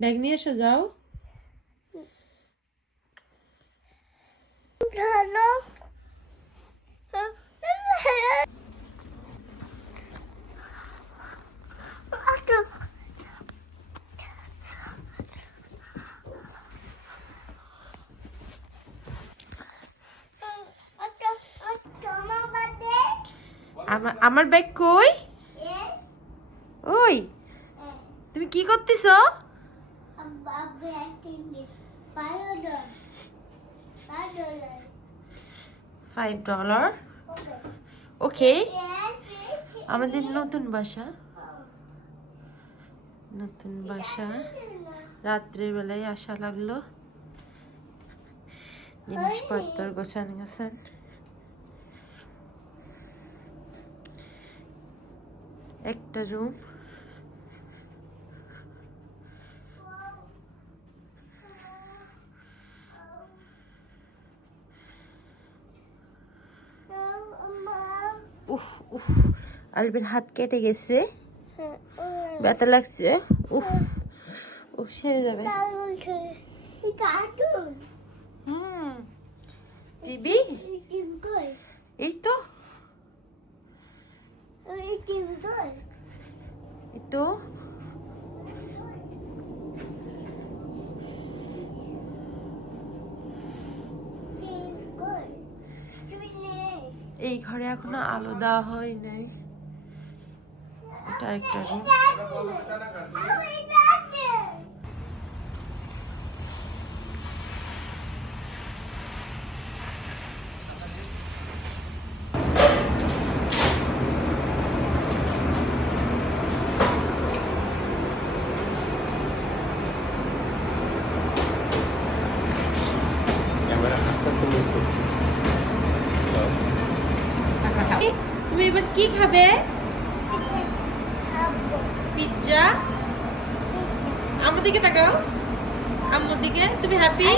Bag নিয়ে এসো যাও আমার আমার ব্যাগ কই? ওই। তুমি কি করতেছ? ফাইভ ডলার ওকে আমাদের নতুন বাসা। নতুন বাসা। রাত্রের বেলায় আসা লাগল। জিনিসপত্র গোছান গোছান। একটা রুম উফ উফ আলবের হাত কেটে গেছে। ব্যথা লাগছে। উফ উফ সেরে যাবে। হুম। টিভি? এই তো। এই তো। এই ঘরে এখনও আলো দেওয়া হয় নাই। এটা একটা রুম তুমি এবার কি খাবে? পিৎজা। আমার দিকে তাকাও। আমার দিকে। তুমি হ্যাপি